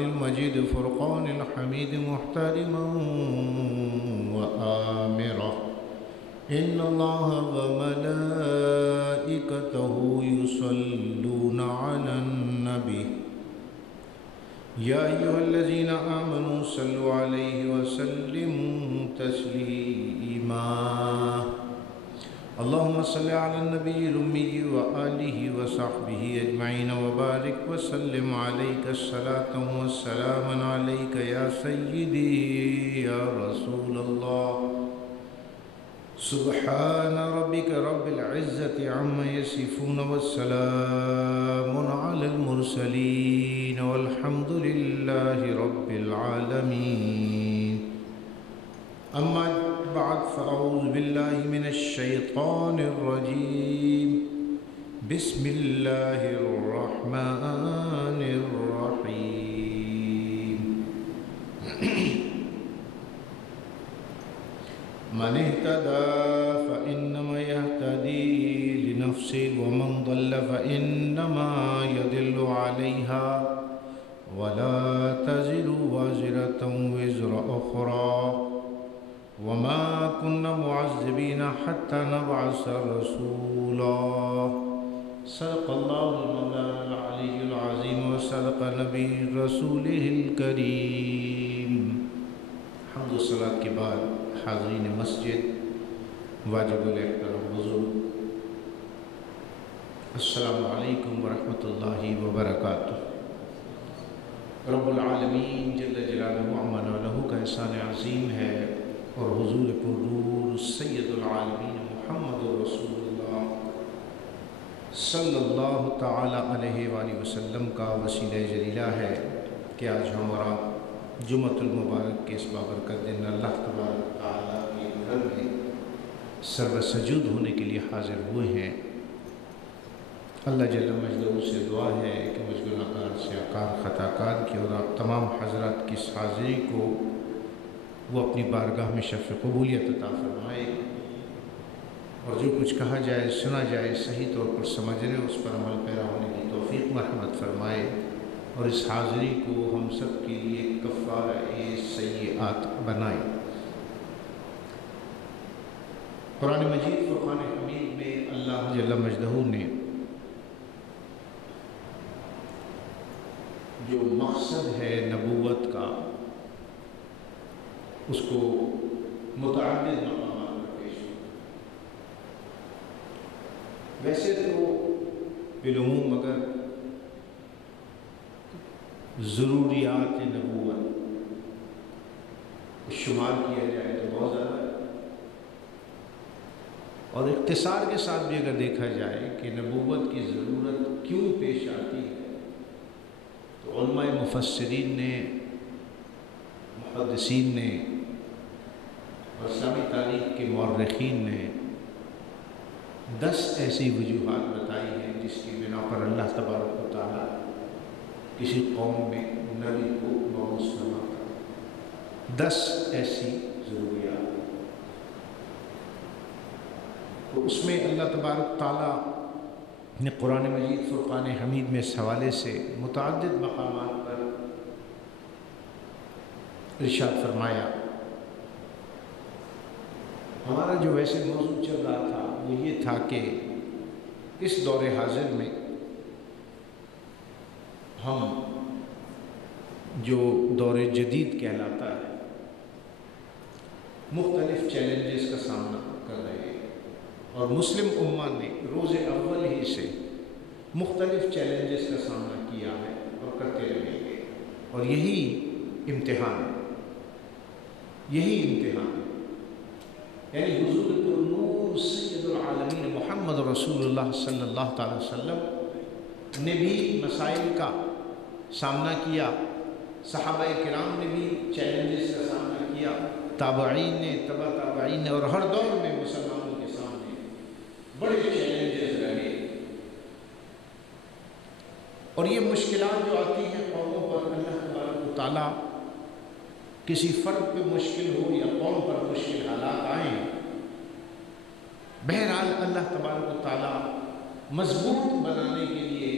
المجيد فرقان الحميد محترما وآمرا إن الله وملائكته يصلون على النبي يا أيها الذين آمنوا صلوا عليه وسلموا تسليما اللهم صل على النبي الأمي وآله وصحبه أجمعين وبارك وسلم عليك الصلاة والسلام عليك يا سيدي يا رسول الله سبحان ربك رب العزة عما يصفون والسلام على المرسلين والحمد لله رب العالمين أما بعد فأعوذ بالله من الشيطان الرجيم بسم الله الرحمن الرحيم من اهتدى فإنما يهتدي لنفسه ومن ضل فإنما يضل عليها ولا تزر وازرة وزر أخرى وما كنا معذبين حتى نبعث رسولا صدق الله المولانا العلي العظيم وصدق نبي رسوله الكريم حمد الصلاة کے بعد حاضرین مسجد واجب الاحترام حضور السلام علیکم ورحمۃ اللہ وبرکاتہ۔ رب العالمین جل جلالہ عما لہ کا احسان عظیم ہے اور حضور پرنور سید العالمین محمد رسول اللہ صلی اللہ تعالی علیہ وآلہ وسلم کا وسیلہ جلیلہ ہے کہ آج ہمارا جمعۃ المبارک کے اس بابرکت دن اللہ تبارک تعالیٰ کے گھر میں سرو سجود ہونے کے لیے حاضر ہوئے ہیں۔ اللہ جل مجدہ سے دعا ہے کہ مجھ گناہگار سے آکار خطا کار کی اور آپ تمام حضرات کی اس حاضری کو وہ اپنی بارگاہ میں شرف قبولیت عطا فرمائے اور جو کچھ کہا جائے سنا جائے صحیح طور پر سمجھنے اس پر عمل پیرا ہونے کی توفیق مرحمت فرمائے اور اس حاضری کو ہم سب کے لیے کفارہ سیئات بنائے۔ قرآن مجید فرقان حمید میں اللہ جل مجدہ نے جو مقصد ہے نبوت کا اس کو متعدد مقامات پر پیش کیا۔ ویسے تو بالعموم اگر ضروریات نبوت شمار کیا جائے تو بہت زیادہ ہے، اور اختصار کے ساتھ بھی اگر دیکھا جائے کہ نبوت کی ضرورت کیوں پیش آتی ہے تو علماء مفسرین نے، محدثین نے اور اسلامی تاریخ کے مورخین نے 10 ایسی وجوہات بتائی ہیں جس کی بنا پر اللہ تبارک و تعالیٰ کسی قوم میں نبی کو مبعوث فرماتا ہے۔ 10 ایسی ضروریات، تو اس میں اللہ تبارک تعالیٰ نے قرآن مجید فرقان حمید میں اس حوالے سے متعدد مقامات پر ارشاد فرمایا۔ ہمارا جو ویسے موضوع چل رہا تھا وہ یہ تھا کہ اس دور حاضر میں ہم جو دور جدید کہلاتا ہے مختلف چیلنجز کا سامنا کر رہے ہیں، اور مسلم امہ نے روز اول ہی سے مختلف چیلنجز کا سامنا کیا ہے اور کرتے رہیں گے، اور یہی امتحان یعنی حضور نور سید العالمین محمد رسول اللہ صلی اللہ تعالی وسلم نے بھی مسائل کا سامنا کیا، صحابہ کرام نے بھی چیلنجز کا سامنا کیا، تابعین نے، تبع تابعین نے، اور ہر دور میں مسلمانوں کے سامنے بڑے چیلنجز رہے، اور یہ مشکلات جو آتی ہیں قوموں پر اللہ تبارک و تعالیٰ کسی فرد پہ مشکل ہو یا قوم پر مشکل حالات آئیں، بہرحال اللہ تبارک و تعالیٰ مضبوط بنانے کے لیے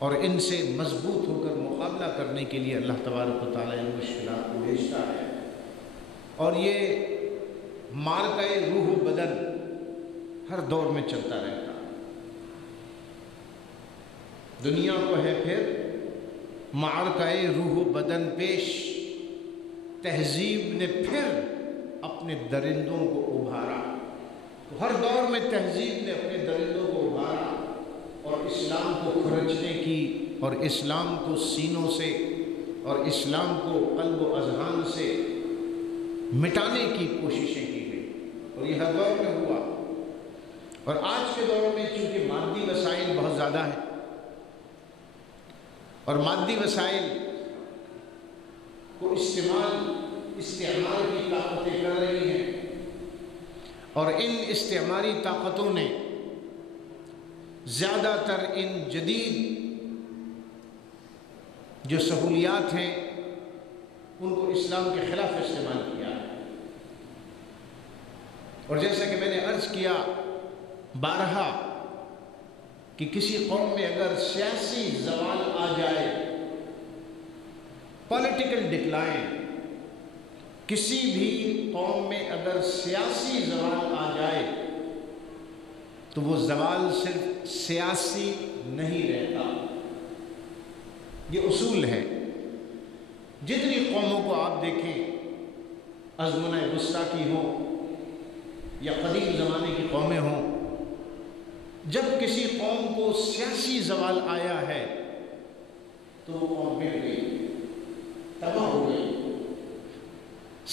اور ان سے مضبوط ہو کر مقابلہ کرنے کے لیے اللہ تبارک و تعالیٰ ان مشکلات کو بھیجتا ہے۔ اور یہ معرکہ روح و بدن ہر دور میں چلتا رہتا ہے۔ دنیا کو ہے پھر معرکہ روح و بدن پیش، تہذیب نے پھر اپنے درندوں کو ابھارا۔ تو ہر دور میں تہذیب نے اپنے درندوں کو ابھارا اور اسلام کو کھرچنے کی اور اسلام کو سینوں سے اور اسلام کو قلب و اذہان سے مٹانے کی کوششیں کی گئی، اور یہ ہر دور میں ہوا۔ اور آج کے دور میں چونکہ مادی وسائل بہت زیادہ ہیں اور مادی وسائل کو استعمال کی طاقتیں کر رہی ہیں، اور ان استعماری طاقتوں نے زیادہ تر ان جدید جو سہولیات ہیں ان کو اسلام کے خلاف استعمال کیا ہے۔ اور جیسا کہ میں نے عرض کیا بارہا کہ کسی قوم میں اگر سیاسی زوال آ جائے، پولیٹیکل ڈکلائن، کسی بھی قوم میں اگر سیاسی زوال آ جائے تو وہ زوال صرف سیاسی نہیں رہتا، یہ اصول ہے۔ جتنی قوموں کو آپ دیکھیں، ازمنہ وسطیٰ کی ہوں یا قدیم زمانے کی قومیں ہوں، جب کسی قوم کو سیاسی زوال آیا ہے تو وہ قوم مٹ گئی، تباہ ہو گئی۔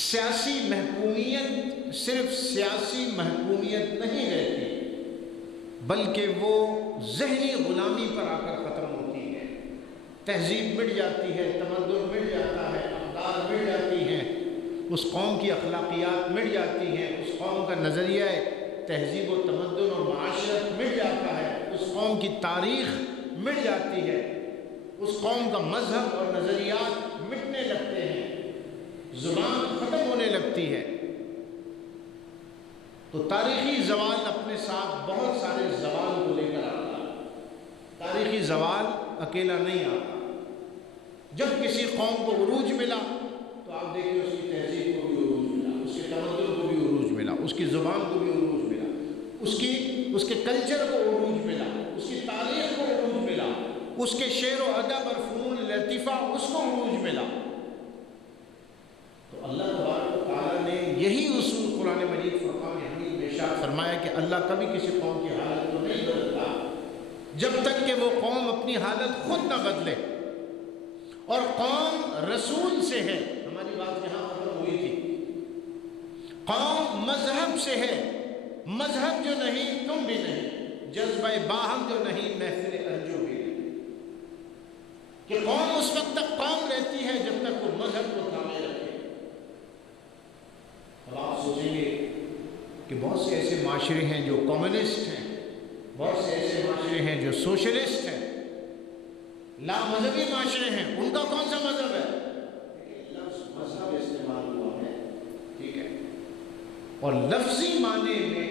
سیاسی محکومیت صرف سیاسی محکومیت نہیں رہتی، بلکہ وہ ذہنی غلامی پر آ کر ختم ہوتی ہے۔ تہذیب مٹ جاتی ہے، تمدن مٹ جاتا ہے، اقدار مٹ جاتی ہیں، اس قوم کی اخلاقیات مٹ جاتی ہیں، اس قوم کا نظریہ تہذیب و تمدن اور معاشرت مٹ جاتا ہے، اس قوم کی تاریخ مٹ جاتی ہے، اس قوم کا مذہب اور نظریات مٹنے لگتے ہیں، زبان ختم ہونے لگتی ہے۔ تو تاریخی زوال اپنے ساتھ بہت سارے زوال کو لے کر آتا ہے، تاریخی زوال اکیلا نہیں آتا۔ جب کسی قوم کو عروج ملا تو آپ دیکھیں اس کی تہذیب کو بھی عروج ملا، اس کے تمدن کو بھی عروج ملا، اس کی زبان کو بھی عروج ملا، اس کے کلچر کو عروج ملا، اس کی تاریخ کو عروج ملا، اس کے شعر و ادب اور فنون لطیفہ اس کو عروج ملا۔ تو اللہ تبارک و تعالیٰ نے یہی اصول قرآن مجید فرقان حمید میں ارشاد فرمایا کہ اللہ کبھی کسی قوم کی حالت کو نہیں بدلتا جب تک کہ وہ قوم اپنی حالت خود نہ بدلے۔ اور قوم رسول سے ہے، ہماری بات یہاں ختم ہوئی تھی۔ قوم مذہب سے ہے، مذہب جو نہیں تم بھی نہیں، جذبہ باہم جو نہیں محفل انجو بھی نہیں۔ کہ قوم اس وقت تک قوم رہتی ہے جب تک وہ مذہب کو تھامے رکھے۔ اب آپ سوچیں گے کہ بہت سے ایسے معاشرے ہیں جو کمیونسٹ ہیں، بہت سے ایسے معاشرے ہیں جو سوشلسٹ ہیں، لا مذہبی معاشرے ہیں، ان کا کون سا مذہب ہے؟ لفظ مذہب استعمال ہوا ہے، ٹھیک ہے، اور لفظی معنی میں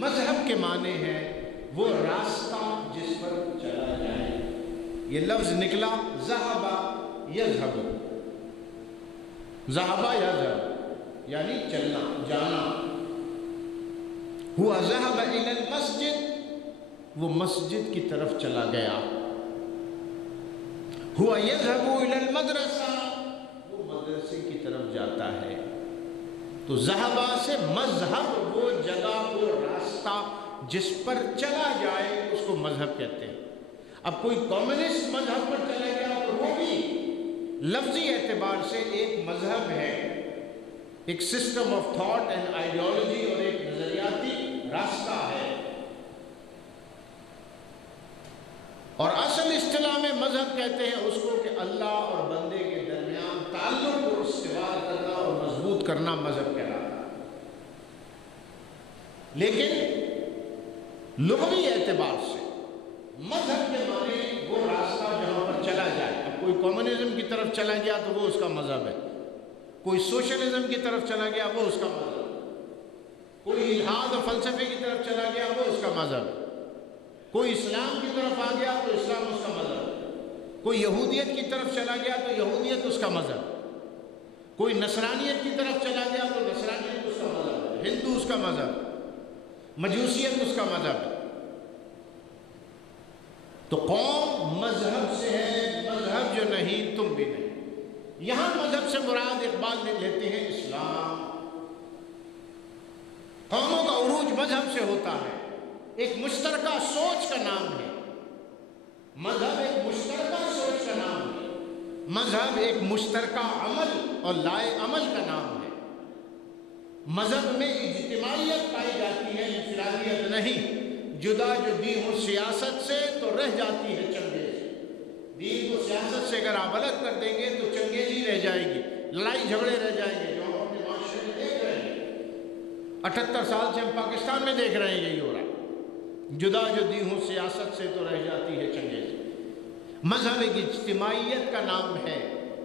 مذہب کے معنی ہے وہ راستہ جس پر چلا جائے۔ یہ لفظ نکلا ذہب یذہب، ذہب یذہب یعنی چلنا جانا۔ ہوا ذہب الی المسجد، وہ مسجد کی طرف چلا گیا۔ ہوا یذہب الی المدرسہ، وہ مدرسے کی طرف جاتا ہے۔ تو ذہبہ سے مذہب وہ جگہ وہ راستہ جس پر چلا جائے اس کو مذہب کہتے ہیں۔ اب کوئی کمیونسٹ مذہب پر چلا گیا تو وہ بھی لفظی اعتبار سے ایک مذہب ہے، ایک system of thought and ideology اور ایک نظریاتی راستہ ہے۔ اور اصل اصطلاح میں مذہب کہتے ہیں اس کو کہ اللہ اور بندے کے درمیان تعلق کو استوار کرنا اور مضبوط کرنا مذہب کہلاتا ہے۔ لیکن لغوی اعتبار سے مذہب کے معنی وہ راستہ جہاں پر چلا جائے۔ اب کوئی کمیونزم کی طرف چلا گیا تو وہ اس کا مذہب ہے، کوئی سوشلزم کی طرف چلا گیا وہ اس کا مذہب، کوئی الحاد اور فلسفے کی طرف چلا گیا وہ اس کا مذہب، کوئی اسلام کی طرف آ گیا تو اسلام اس کا مذہب۔ کوئی یہودیت کی طرف چلا گیا تو یہودیت اس کا مذہب، کوئی نصرانیت کی طرف چلا گیا تو نصرانیت اس کا مذہب، ہندو اس کا مذہب، مجوسیت اس کا مذہب۔ تو قوم مذہب سے ہے، مذہب جو نہیں تم بھی نہیں۔ یہاں مذہب سے مراد اقبال نے لیتے ہیں اسلام۔ قوموں کا عروج مذہب سے ہوتا ہے، ایک مشترکہ سوچ کا نام ہے مذہب، ایک مشترکہ سوچ کا نام ہے مذہب، ایک مشترکہ عمل اور لائے عمل کا نام ہے۔ مذہب میں اجتماعیت پائی جاتی ہے، انفرادیت نہیں۔ جدا جو دی ہو سیاست سے تو رہ جاتی ہے چنگیز۔ دین کو سیاست سے اگر آپ الگ کر دیں گے تو چنگیزی رہ جائے گی، لڑائی جھگڑے رہ جائیں گے، جو ہم اپنے معاشرے میں دیکھ رہے ہیں۔ 78 سال سے ہم پاکستان میں دیکھ رہے ہیں یہی ہو رہا ہے۔ جدا جو دی ہوں سیاست سے تو رہ جاتی ہے چنگیزی۔ مذہب ایک اجتماعیت کا نام ہے،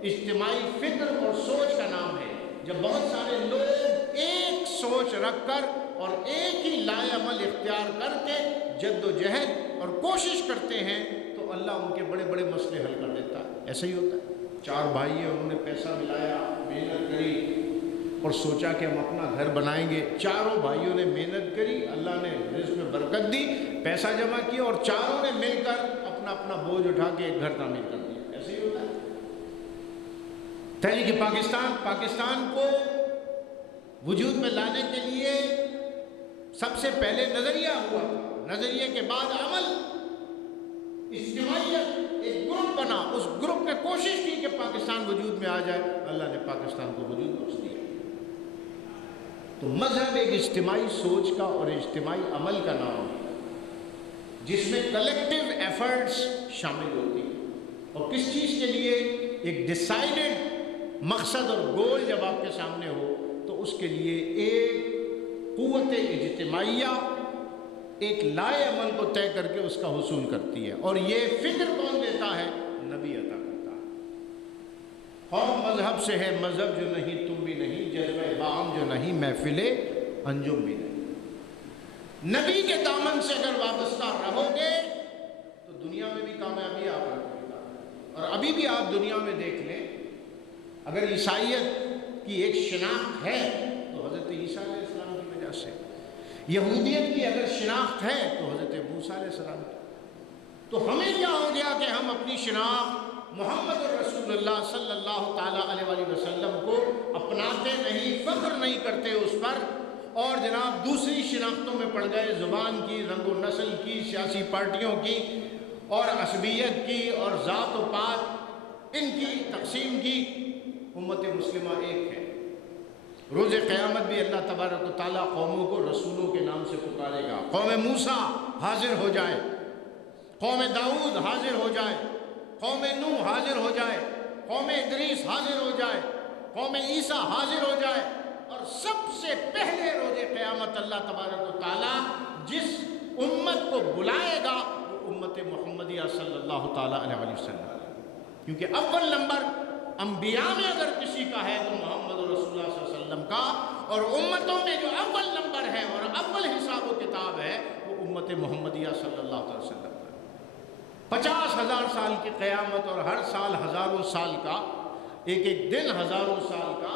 اجتماعی فکر اور سوچ کا نام ہے۔ جب بہت سارے لوگ ایک سوچ رکھ کر اور ایک ہی لائے عمل اختیار کر کے جد و جہد اور کوشش کرتے ہیں تو اللہ ان کے بڑے بڑے مسئلے حل کر دیتا ہے۔ ایسا ہی ہوتا ہے۔ 4 بھائی ہیں، انہوں نے پیسہ ملایا، محنت کری اور سوچا کہ ہم اپنا گھر بنائیں گے۔ چاروں بھائیوں نے محنت کری، اللہ نے رزق میں برکت دی، پیسہ جمع کیا اور چاروں نے مل کر اپنا اپنا بوجھ اٹھا کے ایک گھر تعمیر کر دیا۔ ایسے ہی ہوتا ہے۔ تحریک پاکستان کو وجود میں لانے کے لیے سب سے پہلے نظریہ ہوا تھا، نظریے کے بعد عمل، اجتماعیت، ایک گروپ بنا، اس گروپ نے کوشش کی کہ پاکستان وجود میں آ جائے، اللہ نے پاکستان کو وجود بخش دیا۔ تو مذہب ایک اجتماعی سوچ کا اور اجتماعی عمل کا نام ہے جس میں کلیکٹیو ایفرٹس شامل ہوتی ہیں، اور کس چیز کے لیے؟ ایک ڈیسائیڈڈ مقصد اور گول جب آپ کے سامنے ہو تو اس کے لیے ایک قوت اجتماعیہ ایک لائے عمل کو طے کر کے اس کا حصول کرتی ہے، اور یہ فکر کون دیتا ہے؟ نبی عطا کرتا ہے۔ قوم مذہب سے ہے، مذہب جو نہیں تم بھی نہیں، جذبہ باہم جو نہیں محفل انجم بھی نہیں۔ نبی کے دامن سے اگر وابستہ رہو گے تو دنیا میں بھی کامیابی آپ رکھے گا۔ اور ابھی بھی آپ دنیا میں دیکھ لیں، اگر عیسائیت کی ایک شناخت ہے تو حضرت عیسیٰ علیہ السلام کی وجہ سے، یہودیت کی اگر شناخت ہے تو حضرت موسیٰ علیہ السلام کی۔ تو ہمیں کیا ہو گیا کہ ہم اپنی شناخت محمد رسول اللہ صلی اللہ تعالیٰ علیہ وسلم کو اپناتے نہیں، فخر نہیں کرتے اس پر، اور جناب دوسری شناختوں میں پڑ گئے، زبان کی، رنگ و نسل کی، سیاسی پارٹیوں کی اور عصبیت کی اور ذات و پات ان کی تقسیم کی۔ امت مسلمہ ایک ہے۔ روز قیامت بھی اللہ تبارک و تعالیٰ قوموں کو رسولوں کے نام سے پکارے گا۔ قوم موسیٰ حاضر ہو جائے، قوم داؤد حاضر ہو جائے، قوم نوح حاضر ہو جائے، قوم ادریس حاضر ہو جائے، قوم عیسیٰ حاضر ہو جائے، اور سب سے پہلے روز قیامت اللہ تبارک و تعالیٰ جس امت کو بلائے گا وہ امت محمدیہ صلی اللہ تعالیٰ علیہ وسلم، کیونکہ اول نمبر انبیاء میں اگر کسی کا ہے تو محمد رسول اللہ صلی اللہ علیہ وسلم کا، اور امتوں میں جو اول نمبر ہے اور اول حساب و کتاب ہے وہ امت محمدیہ صلی اللہ علیہ وسلم کا۔ 50,000 سال کی قیامت اور ہر سال ہزاروں سال کا، ایک ایک دن ہزاروں سال کا،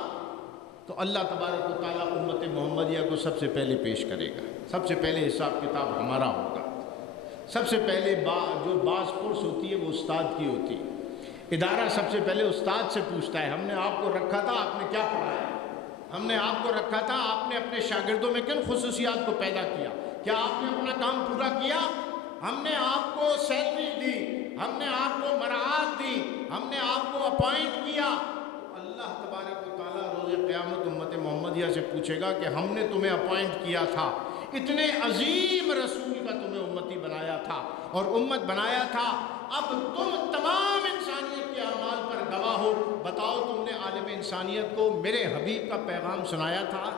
تو اللہ تبارک و تعالیٰ امت محمدیہ کو سب سے پہلے پیش کرے گا۔ سب سے پہلے حساب کتاب ہمارا ہوگا۔ سب سے پہلے جو باز پرس ہوتی ہے وہ استاد کی ہوتی ہے۔ ادارہ سب سے پہلے استاد سے پوچھتا ہے، ہم نے آپ کو رکھا تھا، آپ نے کیا پڑھایا؟ ہم نے آپ کو رکھا تھا، آپ نے اپنے شاگردوں میں کن خصوصیات کو پیدا کیا؟ کیا آپ نے اپنا کام پورا کیا؟ ہم نے آپ کو سیلری دی، ہم نے آپ کو مراعات دی، ہم نے آپ کو اپوائنٹ کیا۔ اللہ تبارک و تعالیٰ روز قیامت امت محمدیہ سے پوچھے گا کہ ہم نے تمہیں اپوائنٹ کیا تھا، اتنے عظیم رسول کا تمہیں امتی بنایا تھا اور امت بنایا تھا، اب تم تمام انسانیت کے اعمال پر گواہ ہو، بتاؤ تم نے عالم انسانیت کو میرے حبیب کا پیغام سنایا تھا؟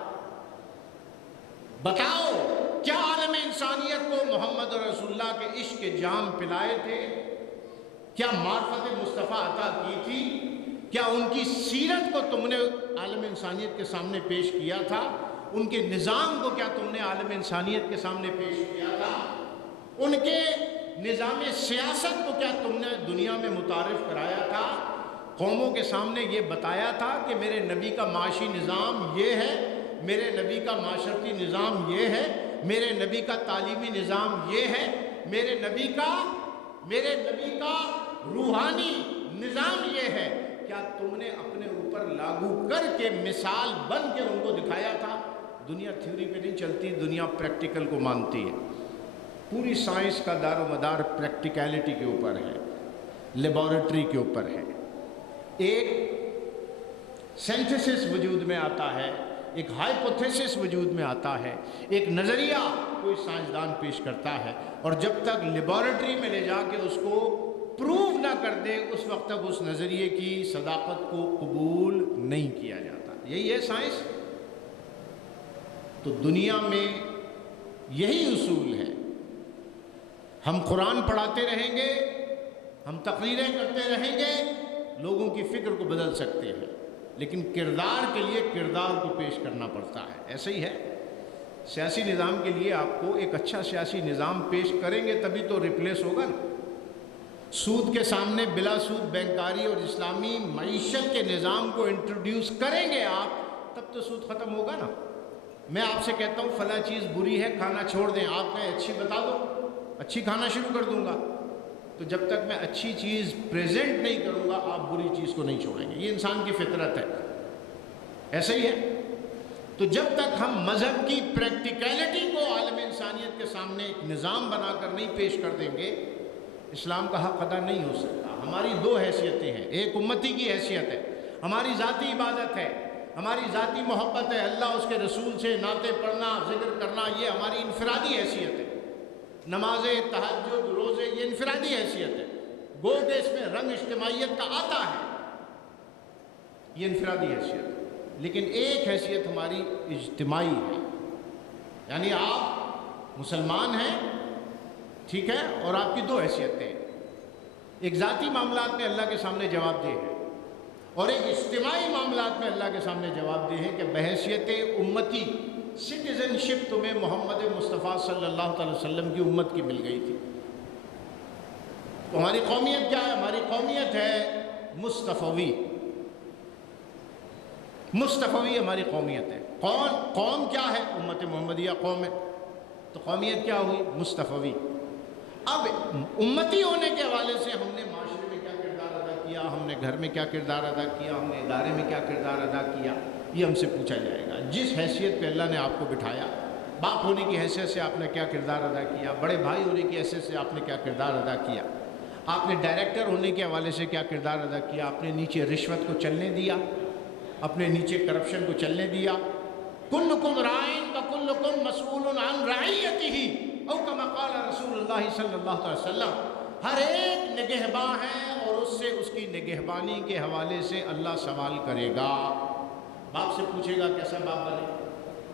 بتاؤ کیا عالم انسانیت کو محمد رسول اللہ کے عشق کے جام پلائے تھے؟ کیا معرفت مصطفیٰ عطا کی تھی؟ کیا ان کی سیرت کو تم نے عالم انسانیت کے سامنے پیش کیا تھا؟ ان کے نظام کو کیا تم نے عالم انسانیت کے سامنے پیش کیا تھا؟ ان کے نظام سیاست کو کیا تم نے دنیا میں متعارف کرایا تھا؟ قوموں کے سامنے یہ بتایا تھا کہ میرے نبی کا معاشی نظام یہ ہے، میرے نبی کا معاشرتی نظام یہ ہے، میرے نبی کا تعلیمی نظام یہ ہے، میرے نبی کا روحانی نظام یہ ہے؟ کیا تم نے اپنے اوپر لاگو کر کے مثال بن کے ان کو دکھایا تھا؟ دنیا تھیوری پہ نہیں چلتی، دنیا پریکٹیکل کو مانتی ہے۔ پوری سائنس کا دار و مدار پریکٹیکلٹی کے اوپر ہے، لیبارٹری کے اوپر ہے۔ ایک سینتھسس وجود میں آتا ہے، ایک ہائپوتھیسس وجود میں آتا ہے، ایک نظریہ کوئی سائنسدان پیش کرتا ہے، اور جب تک لیبارٹری میں لے جا کے اس کو پروو نہ کر دے اس وقت تک اس نظریے کی صداقت کو قبول نہیں کیا جاتا۔ یہی ہے سائنس۔ تو دنیا میں یہی اصول ہے۔ ہم قرآن پڑھاتے رہیں گے، ہم تقریریں کرتے رہیں گے، لوگوں کی فکر کو بدل سکتے ہیں، لیکن کردار کے لیے کردار کو پیش کرنا پڑتا ہے۔ ایسا ہی ہے، سیاسی نظام کے لیے آپ کو ایک اچھا سیاسی نظام پیش کریں گے تبھی تو ریپلیس ہوگا نا۔ سود کے سامنے بلا سود بینکاری اور اسلامی معیشت کے نظام کو انٹروڈیوس کریں گے آپ، تب تو سود ختم ہوگا نا۔ میں آپ سے کہتا ہوں فلاں چیز بری ہے، کھانا چھوڑ دیں، آپ کہیں اچھی بتا دو، اچھی کھانا شروع کر دوں گا۔ تو جب تک میں اچھی چیز پریزنٹ نہیں کروں گا آپ بری چیز کو نہیں چھوڑیں گے۔ یہ انسان کی فطرت ہے، ایسا ہی ہے۔ تو جب تک ہم مذہب کی پریکٹیکلٹی کو عالم انسانیت کے سامنے ایک نظام بنا کر نہیں پیش کر دیں گے، اسلام کا حق ادا نہیں ہو سکتا۔ ہماری دو حیثیتیں ہیں، ایک امتی کی حیثیت ہے، ہماری ذاتی عبادت ہے، ہماری ذاتی محبت ہے، اللہ اس کے رسول سے نعتیں پڑھنا، ذکر کرنا، یہ ہماری انفرادی حیثیت ہے۔ نمازیں، تہجد، روزے، یہ انفرادی حیثیت ہے۔ گو کہ اس میں رنگ اجتماعیت کا آتا ہے، یہ انفرادی حیثیت ہے۔ لیکن ایک حیثیت ہماری اجتماعی ہے، یعنی آپ مسلمان ہیں، ٹھیک ہے، اور آپ کی دو حیثیتیں، ایک ذاتی معاملات میں اللہ کے سامنے جواب دہ ہے، اور ایک اجتماعی معاملات میں اللہ کے سامنے جواب دہ ہے کہ بحیثیت امتی سٹیزن شپ تمہیں محمد مصطفیٰ صلی اللہ علیہ وسلم کی امت کی مل گئی تھی۔ تو ہماری قومیت کیا ہے؟ ہماری قومیت ہے مصطفوی۔ مصطفوی ہماری قومیت ہے۔ قوم کیا ہے؟ امت محمدیہ قوم ہے، تو قومیت کیا ہوئی؟ مصطفوی۔ اب امتی ہونے کے حوالے سے ہم نے معاشرے میں کیا کردار ادا کیا، ہم نے گھر میں کیا کردار ادا کیا، ہم نے ادارے میں کیا کردار ادا کیا، یہ ہم سے پوچھا جائے گا۔ جس حیثیت پہ اللہ نے آپ کو بٹھایا، باپ ہونے کی حیثیت سے آپ نے کیا کردار ادا کیا، بڑے بھائی ہونے کی حیثیت سے آپ نے کیا کردار ادا کیا، آپ نے ڈائریکٹر ہونے کے حوالے سے کیا کردار ادا کیا، اپنے نیچے رشوت کو چلنے دیا، اپنے نیچے کرپشن کو چلنے دیا۔ کلکم رائن وکلکم مسئول عن رعیتہ، او کما قال رسول اللہ صلی اللہ علیہ وسلم۔ ہر ایک نگہباں ہے اور اس سے اس کی نگہبانی کے حوالے سے اللہ سوال کرے گا۔ باپ سے پوچھے گا کیسا باپ بنے،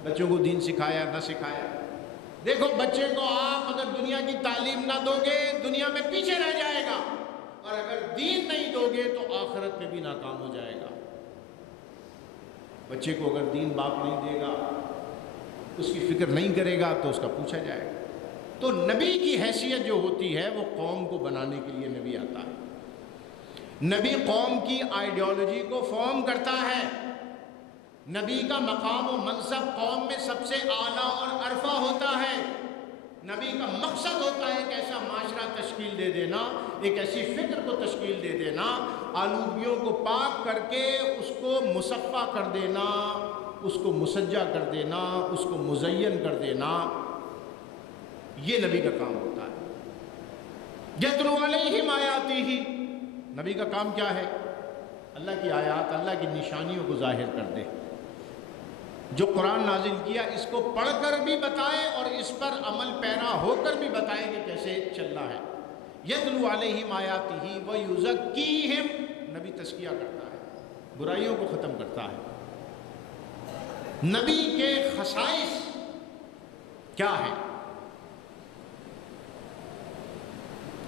بچوں کو دین سکھایا نہ سکھایا۔ دیکھو بچے کو آپ اگر دنیا کی تعلیم نہ دو گے دنیا میں پیچھے رہ جائے گا، اور اگر دین نہیں دو گے تو آخرت میں بھی ناکام ہو جائے گا۔ بچے کو اگر دین باپ نہیں دے گا، اس کی فکر نہیں کرے گا تو اس کا پوچھا جائے گا۔ تو نبی کی حیثیت جو ہوتی ہے وہ قوم کو بنانے کے لیے نبی آتا ہے۔ نبی قوم کی آئیڈیالوجی کو فارم کرتا ہے۔ نبی کا مقام و منصب قوم میں سب سے اعلیٰ اور عرفہ ہوتا ہے۔ نبی کا مقصد ہوتا ہے ایک ایسا معاشرہ تشکیل دے دینا، ایک ایسی فکر کو تشکیل دے دینا، آلودگیوں کو پاک کر کے اس کو مصفا کر دینا، اس کو مسجع کر دینا، اس کو مزین کر دینا۔ یہ نبی کا کام ہوتا ہے۔ یتلو علیہم آیاتہ، نبی کا کام کیا ہے؟ اللہ کی آیات، اللہ کی نشانیوں کو ظاہر کر دے۔ جو قرآن نازل کیا اس کو پڑھ کر بھی بتائے اور اس پر عمل پیرا ہو کر بھی بتائے کہ کیسے چلنا ہے۔ یتلو علیہم آیاتہ ویزکیہم، نبی تزکیہ کرتا ہے، برائیوں کو ختم کرتا ہے۔ نبی کے خصائص کیا ہے؟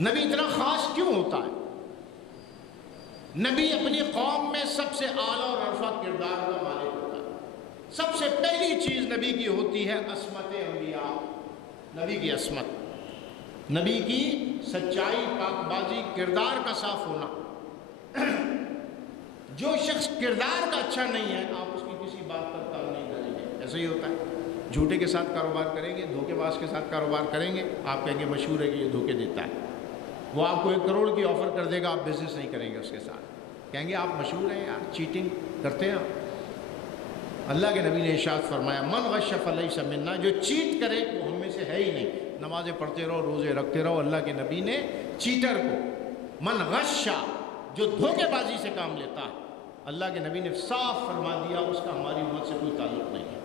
نبی اتنا خاص کیوں ہوتا ہے؟ نبی اپنی قوم میں سب سے اعلیٰ اور عرفہ کردار کا مالک ہوتا ہے۔ سب سے پہلی چیز نبی کی ہوتی ہے عصمت انبیاء، نبی کی عصمت۔ نبی کی سچائی، پاک بازی، کردار کا صاف ہونا۔ جو شخص کردار کا اچھا نہیں ہے آپ اس کی کسی بات پر کام نہیں کریں گے۔ ایسا ہی ہوتا ہے، جھوٹے کے ساتھ کاروبار کریں گے، دھوکے باز کے ساتھ کاروبار کریں گے، آپ کہیں گے مشہور ہے کہ یہ دھوکے دیتا ہے۔ وہ آپ کو 1 کروڑ کی آفر کر دے گا، آپ بزنس نہیں کریں گے اس کے ساتھ، کہیں گے آپ مشہور ہیں یار، چیٹنگ کرتے ہیں آپ۔ اللہ کے نبی نے ارشاد فرمایا من غش فلیس منا، جو چیٹ کرے وہ ہم میں سے ہے ہی نہیں۔ نمازیں پڑھتے رہو، روزے رکھتے رہو، اللہ کے نبی نے چیٹر کو، من غش، جو دھوکے بازی سے کام لیتا ہے، اللہ کے نبی نے صاف فرما دیا اس کا ہماری امت سے کوئی تعلق نہیں ہے۔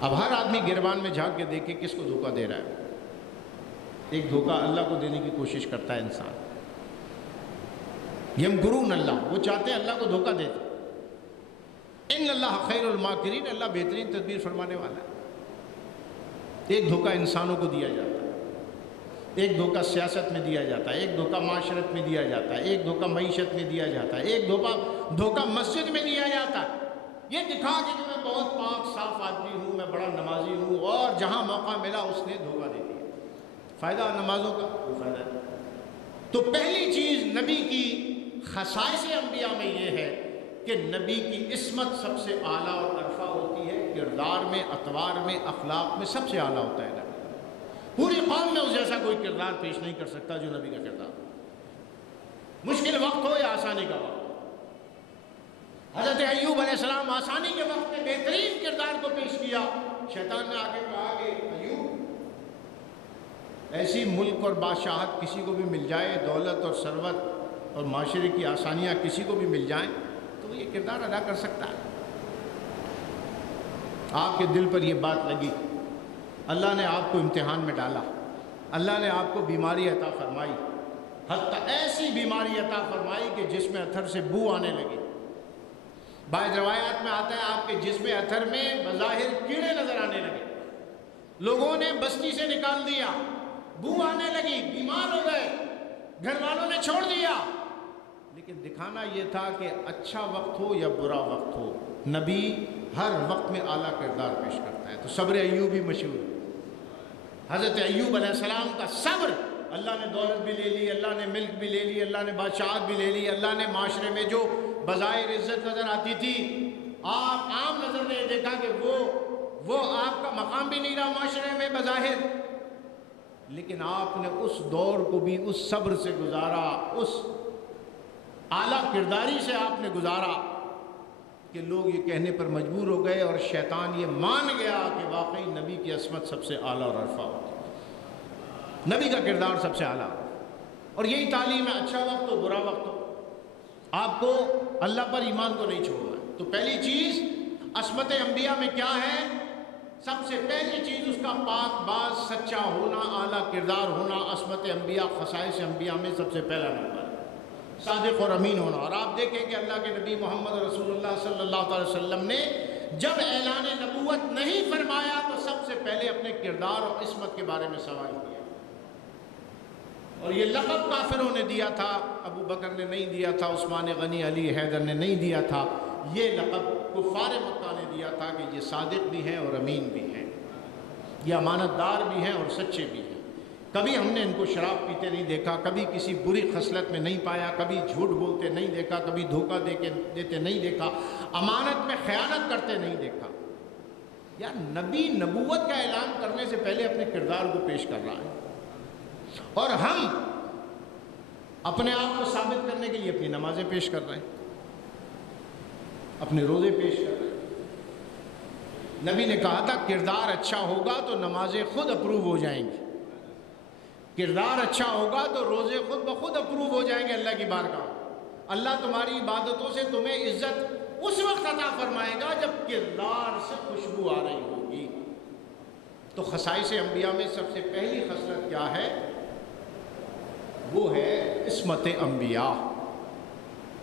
اب ہر آدمی گریبان میں جھانک کے دیکھے کس کو دھوکہ دے رہا ہے۔ ایک دھوکہ اللہ کو دینے کی کوشش کرتا ہے انسان، یمکرون اللہ، وہ چاہتے ہیں اللہ کو دھوکہ دے دیں۔ ان اللہ خیر الماکرین، اللہ بہترین تدبیر فرمانے والا ہے۔ ایک دھوکہ انسانوں کو دیا جاتا ہے، ایک دھوکہ سیاست میں دیا جاتا ہے، ایک دھوکہ معاشرت میں دیا جاتا ہے، ایک دھوکہ معیشت میں دیا جاتا ہے، ایک دھوکہ مسجد میں دیا جاتا ہے، یہ دکھا کہ میں بہت پاک صاف آدمی ہوں، میں بڑا نمازی ہوں، اور جہاں موقع ملا اس نے دھوکہ دے دیا۔ فائدہ نمازوں کا کوئی فائدہ نہیں۔ تو پہلی چیز نبی کی خصائص انبیاء میں یہ ہے کہ نبی کی عصمت سب سے اعلیٰ اور عرفہ ہوتی ہے، کردار میں، اطوار میں، اخلاق میں سب سے اعلیٰ ہوتا ہے نبی۔ پوری قوم میں اس جیسا کوئی کردار پیش نہیں کر سکتا جو نبی کا کردار ہو، مشکل وقت ہو یا آسانی کا وقت۔ حضرت ایوب علیہ السلام آسانی کے وقت میں بہترین کردار کو پیش کیا، شیطان نے آگے کہا کہ ایوب ایسی ملک اور بادشاہت کسی کو بھی مل جائے، دولت اور ثروت اور معاشرے کی آسانیاں کسی کو بھی مل جائیں تو وہ یہ کردار ادا کر سکتا ہے۔ آپ کے دل پر یہ بات لگی، اللہ نے آپ کو امتحان میں ڈالا، اللہ نے آپ کو بیماری عطا فرمائی، حتیٰ ایسی بیماری عطا فرمائی کہ جسم اتھر سے بو آنے لگی۔ بعض روایات میں آتا ہے آپ کے جسم اتھر میں بظاہر کیڑے نظر آنے لگے، لوگوں نے بستی سے نکال دیا، بو آنے لگی، بیمار ہو گئے، گھر والوں نے چھوڑ دیا، لیکن دکھانا یہ تھا کہ اچھا وقت ہو یا برا وقت ہو، نبی ہر وقت میں اعلیٰ کردار پیش کرتا ہے۔ تو صبر ایوب ہی مشہور ہے۔ حضرت ایوب علیہ السلام کا صبر، اللہ نے دولت بھی لے لی، اللہ نے ملک بھی لے لی، اللہ نے بادشاہت بھی لے لی، اللہ نے معاشرے میں جو بظاہر عزت نظر آتی تھی، آپ عام نظر نے دیکھا کہ وہ آپ کا مقام بھی نہیں رہا معاشرے میں بظاہر، لیکن آپ نے اس دور کو بھی اس صبر سے گزارا، اس اعلیٰ کرداری سے آپ نے گزارا کہ لوگ یہ کہنے پر مجبور ہو گئے اور شیطان یہ مان گیا کہ واقعی نبی کی عصمت سب سے اعلیٰ اور عرفہ ہوتی ہے، نبی کا کردار سب سے اعلیٰ۔ اور یہی تعلیم ہے، اچھا وقت ہو برا وقت ہو، آپ کو اللہ پر ایمان کو نہیں چھوڑنا ہے۔ تو پہلی چیز عصمت انبیاء میں کیا ہے؟ سب سے پہلی چیز اس کا پاک باز، سچا ہونا، اعلیٰ کردار ہونا، عصمت انبیاء، خصائص انبیاء میں سب سے پہلا نمبر ہے، صادق اور امین ہونا۔ اور آپ دیکھیں کہ اللہ کے نبی محمد رسول اللہ صلی اللہ علیہ وسلم نے جب اعلان نبوت نہیں فرمایا تو سب سے پہلے اپنے کردار اور عصمت کے بارے میں سوال کیا، اور یہ لقب کافروں نے دیا تھا، ابو بکر نے نہیں دیا تھا، عثمان غنی، علی حیدر نے نہیں دیا تھا، یہ لقب کفار مکہ نے دیا تھا کہ یہ صادق بھی ہیں اور امین بھی ہیں، یہ امانت دار بھی ہیں اور سچے بھی ہیں۔ کبھی ہم نے ان کو شراب پیتے نہیں دیکھا، کبھی کسی بری خصلت میں نہیں پایا، کبھی جھوٹ بولتے نہیں دیکھا، کبھی دھوکہ دیتے نہیں دیکھا، امانت میں خیانت کرتے نہیں دیکھا۔ یار نبی نبوت کا اعلان کرنے سے پہلے اپنے کردار کو پیش کر رہا ہے، اور ہم اپنے آپ کو ثابت کرنے کے لیے اپنی نمازیں پیش کر رہے ہیں، اپنے روزے پیش کر رہے ہیں۔ نبی نے کہا تھا کردار اچھا ہوگا تو نمازیں خود اپروو ہو جائیں گی، کردار اچھا ہوگا تو روزے خود بخود اپروو ہو جائیں گے اللہ کی بارگاہ۔ اللہ تمہاری عبادتوں سے تمہیں عزت اس وقت عطا فرمائے گا جب کردار سے خوشبو آ رہی ہوگی۔ تو خصائص انبیاء میں سب سے پہلی خصلت کیا ہے؟ وہ ہے عصمت انبیاء،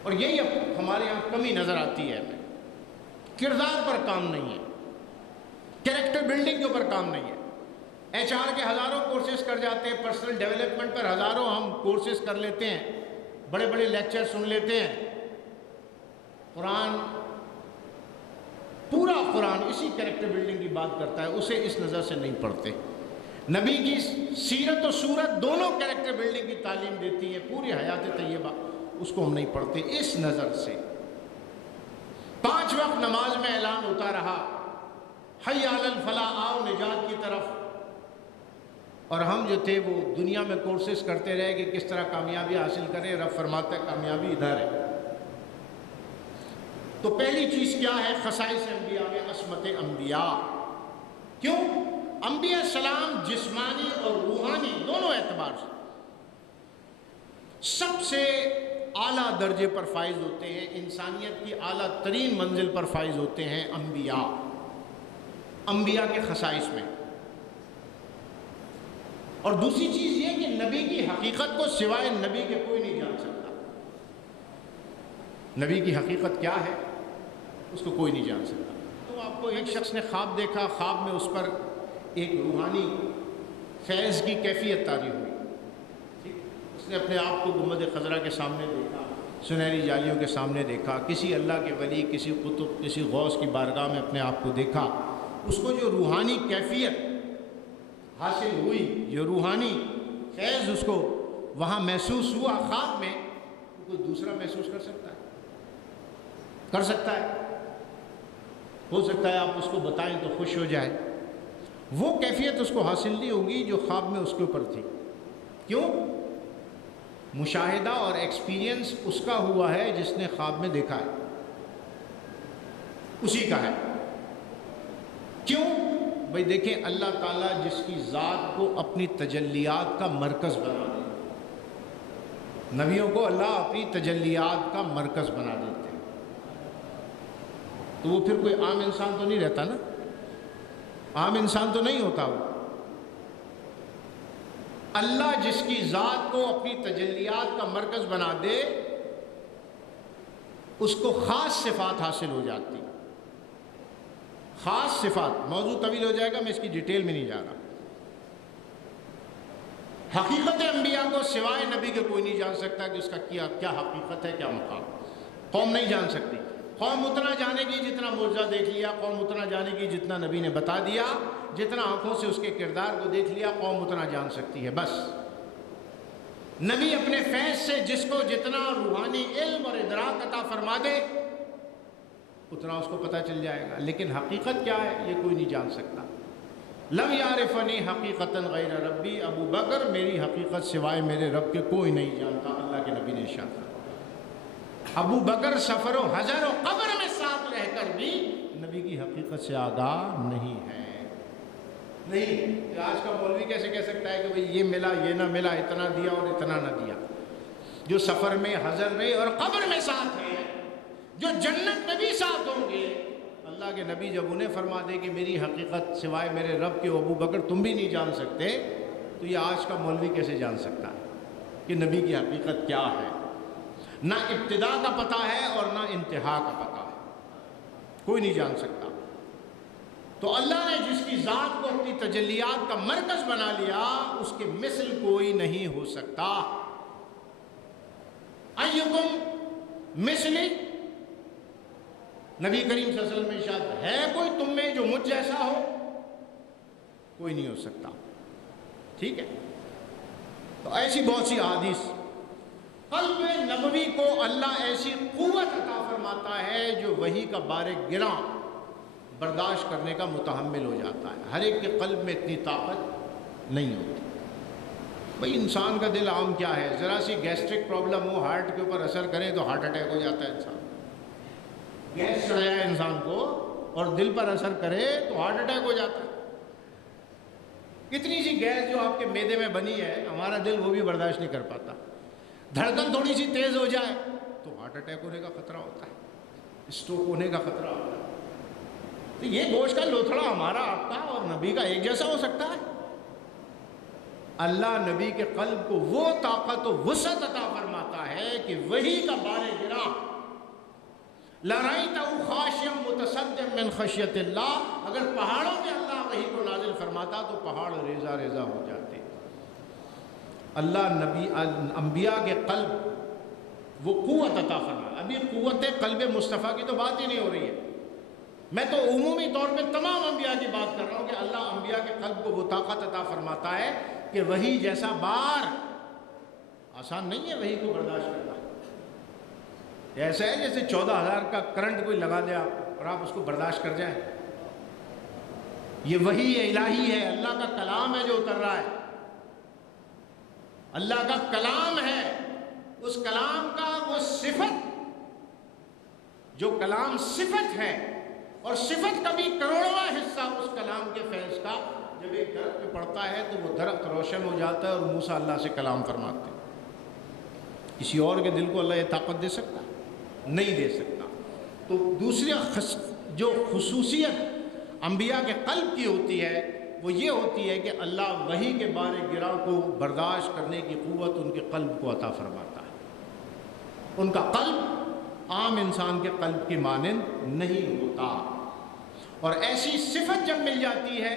اور یہی اب ہمارے یہاں کمی نظر آتی ہے، کردار پر کام نہیں ہے، کریکٹر بلڈنگ کے اوپر کام نہیں ہے۔ ایچ آر کے ہزاروں کورسز کر جاتے ہیں، پرسنل ڈیولپمنٹ پر ہزاروں ہم کورسز کر لیتے ہیں، بڑے بڑے لیکچر سن لیتے ہیں، قرآن، پورا قرآن اسی کریکٹر بلڈنگ کی بات کرتا ہے، اسے اس نظر سے نہیں پڑھتے۔ نبی کی سیرت و صورت دونوں کریکٹر بلڈنگ کی تعلیم دیتی ہے، پوری حیات طیبہ اس کو ہم نہیں پڑھتے اس نظر سے۔ 5 وقت نماز میں اعلان ہوتا رہا حی علی الفلاح، آؤ نجات کی طرف، اور ہم جو تھے وہ دنیا میں کورسز کرتے رہے کہ کس طرح کامیابی حاصل کریں۔ رب فرماتا ہے کامیابی ادھر ہے۔ تو پہلی چیز کیا ہے؟ خصائص انبیاء میں عصمت انبیاء۔ کیوں؟ انبیاء السلام جسمانی اور روحانی دونوں اعتبار سے سب سے اعلیٰ درجے پر فائز ہوتے ہیں، انسانیت کی اعلیٰ ترین منزل پر فائز ہوتے ہیں انبیاء، انبیاء کے خصائص میں۔ اور دوسری چیز یہ کہ نبی کی حقیقت کو سوائے نبی کے کوئی نہیں جان سکتا۔ نبی کی حقیقت کیا ہے اس کو کوئی نہیں جان سکتا۔ تو آپ کو ایک شخص نے خواب دیکھا، خواب میں اس پر ایک روحانی فیض کی کیفیت طاری ہوئی، اس نے اپنے آپ کو گنبد خضرا کے سامنے دیکھا، سنہری جالیوں کے سامنے دیکھا، کسی اللہ کے ولی، کسی قطب، کسی غوث کی بارگاہ میں اپنے آپ کو دیکھا۔ اس کو جو روحانی کیفیت حاصل ہوئی، جو روحانی فیض اس کو وہاں محسوس ہوا خواب میں، کوئی دوسرا محسوس کر سکتا ہے؟ کر سکتا ہے؟ ہو سکتا ہے آپ اس کو بتائیں تو خوش ہو جائے۔ وہ کیفیت اس کو حاصل نہیں ہوگی جو خواب میں اس کے اوپر تھی۔ کیوں؟ مشاہدہ اور ایکسپیرینس اس کا ہوا ہے جس نے خواب میں دیکھا ہے، اسی کا ہے۔ کیوں؟ بھئی دیکھیں، اللہ تعالیٰ جس کی ذات کو اپنی تجلیات کا مرکز بنا دے، نبیوں کو اللہ اپنی تجلیات کا مرکز بنا دیتے ہیں، تو وہ پھر کوئی عام انسان تو نہیں رہتا نا، عام انسان تو نہیں ہوتا وہ۔ اللہ جس کی ذات کو اپنی تجلیات کا مرکز بنا دے اس کو خاص صفات حاصل ہو جاتی، خاص صفات۔ موضوع طویل ہو جائے گا، میں اس کی ڈیٹیل میں نہیں جا رہا۔ حقیقت انبیاء کو سوائے نبی کے کوئی نہیں جان سکتا کہ اس کا کیا حقیقت ہے، کیا مقام۔ قوم نہیں جان سکتی۔ قوم اتنا جانے گی جتنا معجزہ دیکھ لیا، قوم اتنا جانے گی جتنا نبی نے بتا دیا، جتنا آنکھوں سے اس کے کردار کو دیکھ لیا، قوم اتنا جان سکتی ہے بس۔ نبی اپنے فیض سے جس کو جتنا روحانی علم اور ادراک عطا فرما دے اتنا اس کو پتہ چل جائے گا، لیکن حقیقت کیا ہے یہ کوئی نہیں جان سکتا۔ لم یعرفنی حقیقتا غیر ربی، ابو بکر میری حقیقت سوائے میرے رب کے کوئی نہیں جانتا، اللہ کے نبی نے ارشاد فرمایا۔ ابو بکر سفر و حضر و قبر میں ساتھ رہ کر بھی نبی کی حقیقت سے آگاہ نہیں ہے۔ نہیں، آج کا مولوی کیسے کہہ سکتا ہے کہ بھئی یہ ملا، یہ نہ ملا، اتنا دیا اور اتنا نہ دیا۔ جو سفر میں، حضر میں اور قبر میں ساتھ ہے، جو جنت میں بھی ساتھ ہوں گے، اللہ کے نبی جب انہیں فرما دے کہ میری حقیقت سوائے میرے رب کے ابو بکر تم بھی نہیں جان سکتے، تو یہ آج کا مولوی کیسے جان سکتا ہے کہ نبی کی حقیقت کیا ہے؟ نہ ابتدا کا پتہ ہے اور نہ انتہا کا پتہ ہے، کوئی نہیں جان سکتا۔ تو اللہ نے جس کی ذات کو اپنی تجلیات کا مرکز بنا لیا اس کے مثل کوئی نہیں ہو سکتا۔ ایکم مثلی، نبی کریم صلی اللہ علیہ وسلم میں ارشاد ہے کوئی تم میں جو مجھ جیسا ہو؟ کوئی نہیں ہو سکتا، ٹھیک ہے؟ تو ایسی بہت سی احادیث۔ قلب نبوی کو اللہ ایسی قوت عطا فرماتا ہے جو وحی کا بار گراں برداشت کرنے کا متحمل ہو جاتا ہے۔ ہر ایک کے قلب میں اتنی طاقت نہیں ہوتی۔ بھئی انسان کا دل عام کیا ہے، ذرا سی گیسٹرک پرابلم ہو، ہارٹ کے اوپر اثر کرے تو ہارٹ اٹیک ہو جاتا ہے انسان، گیس چڑھ جائے انسان کو اور دل پر اثر کرے تو ہارٹ اٹیک ہو جاتا ہے۔ اتنی سی گیس جو آپ کے معدے میں بنی ہے، ہمارا دل وہ بھی برداشت نہیں کر پاتا۔ دھڑکن تھوڑی سی تیز ہو جائے تو ہارٹ اٹیک ہونے کا خطرہ ہوتا ہے، اسٹروک ہونے کا خطرہ ہوتا ہے۔ تو یہ گوشت کا لوتھڑا ہمارا، آپ کا اور نبی کا ایک جیسا ہو سکتا ہے؟ اللہ نبی کے قلب کو وہ طاقت و وسعت عطا فرماتا ہے کہ وحی کا بار گراں لَرَأَيْتَهُ خَاشِعًا مُتَصَدِّعًا مِنْ خَشْيَةِ اللَّهِ، اگر پہاڑوں پہ اللہ وحی کو نازل فرماتا تو پہاڑ ریزہ ریزہ ہو جاتے۔ اللہ نبی انبیاء کے قلب وہ قوت عطا فرماتا۔ ابھی قوت قلب مصطفیٰ کی تو بات ہی نہیں ہو رہی ہے، میں تو عمومی طور پہ تمام انبیاء کی بات کر رہا ہوں کہ اللہ انبیاء کے قلب کو وہ طاقت عطا فرماتا ہے کہ وہی جیسا بار آسان نہیں ہے وہی کو برداشت کرنا. ایسا ہے جیسے 14,000 کا کرنٹ کوئی لگا دے آپ اور آپ اس کو برداشت کر جائیں. یہ وحی الہی ہے، اللہ کا کلام ہے جو اتر رہا ہے، اللہ کا کلام ہے. اس کلام کا وہ صفت، جو کلام صفت ہے، اور صفت کا بھی کروڑواں حصہ اس کلام کے فیض کا جب ایک درخت پہ پڑتا ہے تو وہ درخت روشن ہو جاتا ہے اور موسیٰ اللہ سے کلام فرماتے ہیں. کسی اور کے دل کو اللہ یہ طاقت دے سکتا؟ نہیں دے سکتا. تو دوسری جو خصوصیت انبیاء کے قلب کی ہوتی ہے وہ یہ ہوتی ہے کہ اللہ وحی کے بار گراں کو برداشت کرنے کی قوت ان کے قلب کو عطا فرماتا ہے. ان کا قلب عام انسان کے قلب کی مانند نہیں ہوتا، اور ایسی صفت جب مل جاتی ہے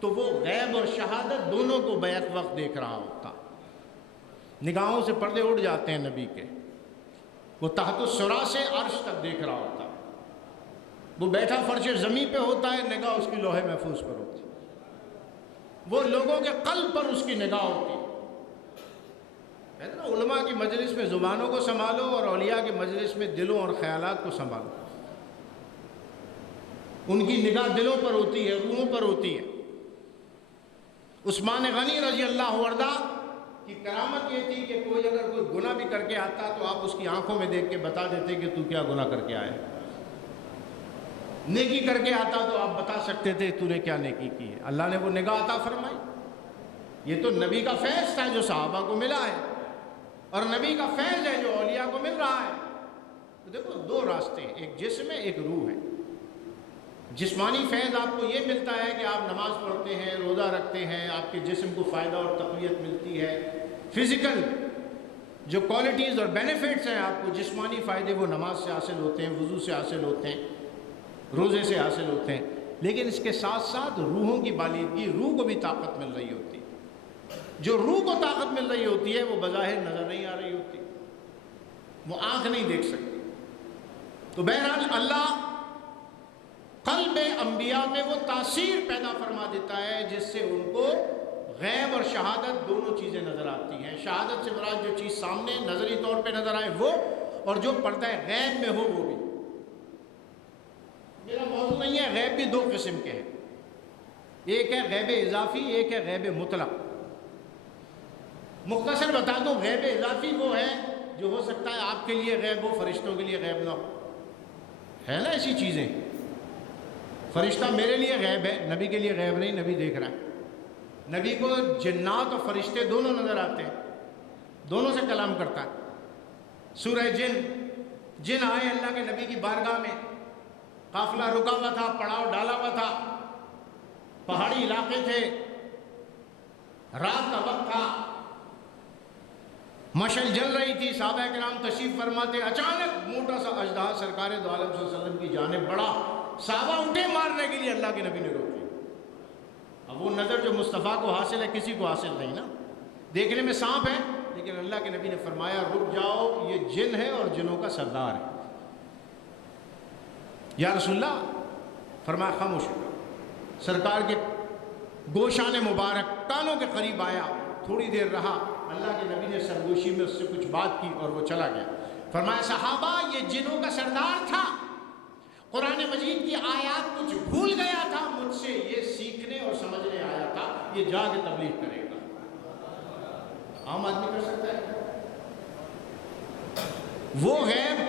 تو وہ غیب اور شہادت دونوں کو بیک وقت دیکھ رہا ہوتا. نگاہوں سے پردے اڑ جاتے ہیں نبی کے، وہ تحت الثری سے عرش تک دیکھ رہا ہوتا. وہ بیٹھا فرش زمین پہ ہوتا ہے، نگاہ اس کی لوح محفوظ پر ہوتی. وہ لوگوں کے قلب پر اس کی نگاہ ہوتی. کہتے ہیں نا علماء کی مجلس میں زبانوں کو سنبھالو اور اولیاء کی مجلس میں دلوں اور خیالات کو سنبھالو. ان کی نگاہ دلوں پر ہوتی ہے، روحوں پر ہوتی ہے. عثمان غنی رضی اللہ عنہ کی کرامت یہ تھی کہ کوئی اگر کوئی گناہ بھی کر کے آتا تو آپ اس کی آنکھوں میں دیکھ کے بتا دیتے کہ تو کیا گناہ کر کے آیا. نیکی کر کے آتا تو آپ بتا سکتے تھے تو نے کیا نیکی کی ہے. اللہ نے وہ نگاہ عطا فرمائی. یہ تو نبی کا فیض تھا جو صحابہ کو ملا ہے، اور نبی کا فیض ہے جو اولیاء کو مل رہا ہے. تو دیکھو دو راستے ہیں، ایک جسم ہے ایک روح ہے. جسمانی فیض آپ کو یہ ملتا ہے کہ آپ نماز پڑھتے ہیں، روزہ رکھتے ہیں، آپ کے جسم کو فائدہ اور تقویت ملتی ہے. فزیکل جو کوالٹیز اور بینیفٹس ہیں آپ کو جسمانی فائدے وہ نماز سے حاصل ہوتے ہیں، وضو سے حاصل ہوتے ہیں، روزے سے حاصل ہوتے ہیں. لیکن اس کے ساتھ ساتھ روحوں کی بالیدگی، روح کو بھی طاقت مل رہی ہوتی ہے. جو روح کو طاقت مل رہی ہوتی ہے وہ بظاہر نظر نہیں آ رہی ہوتی، وہ آنکھ نہیں دیکھ سکتی. تو بہرحال اللہ قلب انبیاء میں وہ تاثیر پیدا فرما دیتا ہے جس سے ان کو غیب اور شہادت دونوں چیزیں نظر آتی ہیں. شہادت سے مراد جو چیز سامنے نظری طور پہ نظر آئے وہ، اور جو پردہ غیب میں ہو وہ بھی. میرا موضوع نہیں ہے، غیب بھی دو قسم کے ہیں، ایک ہے غیب اضافی، ایک ہے غیب مطلق. مختصر بتا دوں، غیب اضافی وہ ہے جو ہو سکتا ہے آپ کے لیے غیب ہو، فرشتوں کے لیے غیب نہ ہو. ہے نا ایسی چیزیں. فرشتہ میرے لیے غیب ہے، نبی کے لیے غیب نہیں، نبی دیکھ رہا ہے. نبی کو جنات اور فرشتے دونوں نظر آتے ہیں، دونوں سے کلام کرتا ہے. سورہ جن آئے اللہ کے نبی کی بارگاہ میں، قافلہ رکا ہوا تھا، پڑاؤ ڈالا ہوا تھا، پہاڑی علاقے تھے، رات کا وقت تھا، مشعل جل رہی تھی. صحابہ کرام تشریف فرماتے، اچانک موٹا سا اژدہا سرکار دو عالم صلی اللہ علیہ وسلم کی جانب بڑھا. صحابہ اٹھے مارنے کے لیے، اللہ کے نبی نے روک لیا. اب وہ نظر جو مصطفیٰ کو حاصل ہے کسی کو حاصل نہیں نا. دیکھنے میں سانپ ہے لیکن اللہ کے نبی نے فرمایا رک جاؤ، یہ جن ہے اور جنوں کا سردار ہے. یا رسول اللہ، فرمایا خاموش ہو. سرکار کے گوشان مبارک کانوں کے قریب آیا، تھوڑی دیر رہا. اللہ کے نبی نے سرگوشی میں اس سے کچھ بات کی اور وہ چلا گیا. فرمایا صحابہ یہ جنوں کا سردار تھا، قرآن مجید کی آیات کچھ بھول گیا تھا، مجھ سے یہ سیکھنے اور سمجھنے آیا تھا، یہ جا کے تبلیغ کرے گا. عام آدمی کر سکتا ہے؟ وہ غیب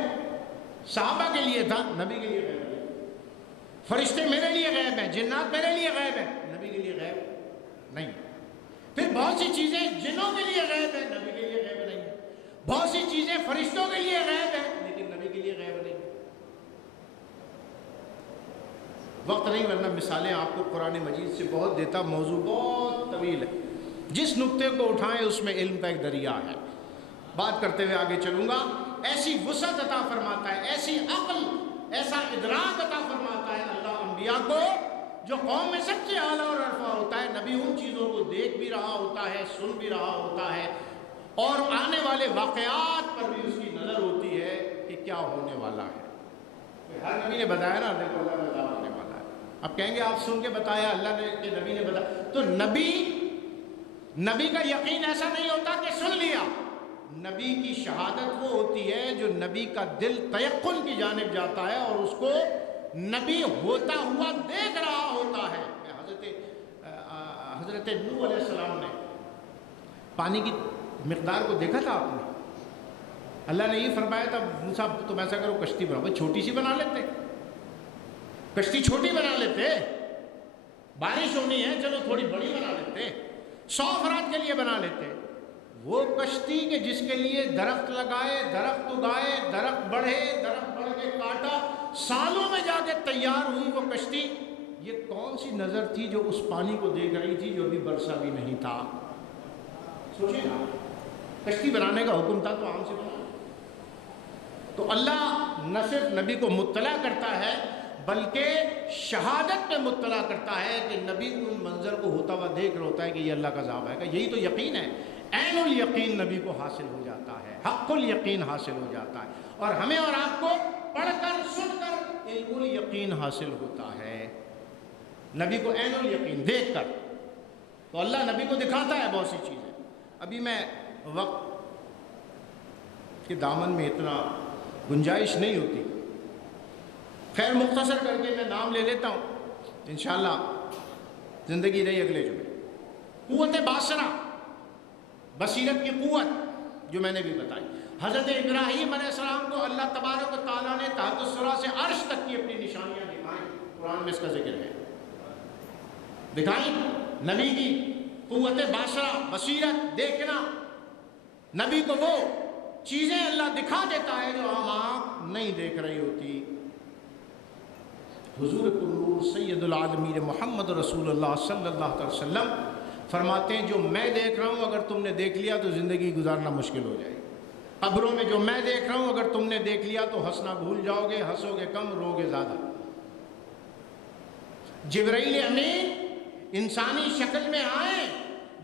صحابہ کے لیے تھا، نبی کے لیے غیب نہیں. فرشتے میرے لیے غیب ہیں، جنات میرے لیے غیب ہیں، نبی کے لیے غیب نہیں. پھر بہت سی چیزیں جنوں کے لیے غیب ہیں، نبی کے لیے غیب نہیں. بہت سی چیزیں فرشتوں کے لیے غیب ہیں لیکن نبی کے لیے غیب نہیں. وقت نہیں ورنہ مثالیں آپ کو قرآن مجید سے بہت دیتا، موضوع بہت طویل ہے. جس نقطے کو اٹھائیں اس میں علم کا ایک دریا ہے. بات کرتے ہوئے آگے چلوں گا. ایسی وسعت عطا فرماتا ہے، ایسی عقل، ایسا ادراک عطا فرماتا ہے اللہ انبیاء کو جو قوم میں سب سے اعلیٰ اور عرفہ ہوتا ہے. نبی ان چیزوں کو دیکھ بھی رہا ہوتا ہے، سن بھی رہا ہوتا ہے، اور آنے والے واقعات پر بھی اس کی نظر ہوتی ہے کہ کیا ہونے والا ہے. ہر نبی نے بتایا نا دیکھو اللہ کا عذاب ہونے والا ہے. اب کہیں گے آپ سن کے بتایا اللہ نے کہ نبی نے بتایا، تو نبی کا یقین ایسا نہیں ہوتا کہ سن لیا. نبی کی شہادت وہ ہوتی ہے جو نبی کا دل تیقن کی جانب جاتا ہے اور اس کو نبی ہوتا ہوا دیکھ رہا ہوتا ہے. حضرت نوح علیہ السلام نے پانی کی مقدار کو دیکھا تھا آپ نے؟ اللہ نے یہ فرمایا تھا موسیٰ تم ایسا کرو کشتی بناؤ. بھائی چھوٹی سی بنا لیتے، کشتی چھوٹی بنا لیتے، بارش ہونی ہے چلو تھوڑی بڑی بنا لیتے، 100 افراد کے لیے بنا لیتے. وہ کشتی کہ جس کے لیے درخت لگائے، درخت اگائے، درخت بڑھے، درخت بڑھ کے کاٹا، سالوں میں جا کے تیار ہوئی وہ کشتی. یہ کون سی نظر تھی جو اس پانی کو دیکھ رہی تھی جو ابھی برسا بھی نہیں تھا؟ سوچیں نا، کشتی بنانے کا حکم تھا تو عام سے بنا. تو اللہ نہ صرف نبی کو مطلع کرتا ہے بلکہ شہادت میں مطلع کرتا ہے کہ نبی ان منظر کو ہوتا ہوا دیکھ رہا ہوتا ہے کہ یہ اللہ کا عذاب آئے گا. یہی تو یقین ہے. عین الیقین نبی کو حاصل ہو جاتا ہے، حق الیقین حاصل ہو جاتا ہے، اور ہمیں اور آپ کو پڑھ کر سن کر علم الیقین حاصل ہوتا ہے. نبی کو عین الیقین دیکھ کر تو اللہ نبی کو دکھاتا ہے بہت سی چیزیں. ابھی میں وقت کے دامن میں اتنا گنجائش نہیں ہوتی، خیر مختصر کر کے میں نام لے لیتا ہوں انشاءاللہ زندگی رہی اگلے جمعے. قوت باصرہ، بصیرت کی قوت جو میں نے بھی بتائی. حضرت ابراہیم علیہ السلام کو اللہ تبارک و تعالیٰ نے تحت الثری سے عرش تک کی اپنی نشانیاں دکھائیں. قرآن میں اس کا ذکر ہے، دکھائیں. نبی کی قوت باصرہ، بصیرت، دیکھنا. نبی کو وہ چیزیں اللہ دکھا دیتا ہے جو عام آنکھ نہیں دیکھ رہی ہوتی. حضور پرنور سید العالمین محمد رسول اللہ صلی اللہ علیہ وسلم فرماتے ہیں جو میں دیکھ رہا ہوں اگر تم نے دیکھ لیا تو زندگی گزارنا مشکل ہو جائے. قبروں میں جو میں دیکھ رہا ہوں اگر تم نے دیکھ لیا تو ہنسنا بھول جاؤ گے، ہنسو گے کم، رو گے زیادہ. جبرائیل امین انسانی شکل میں آئے،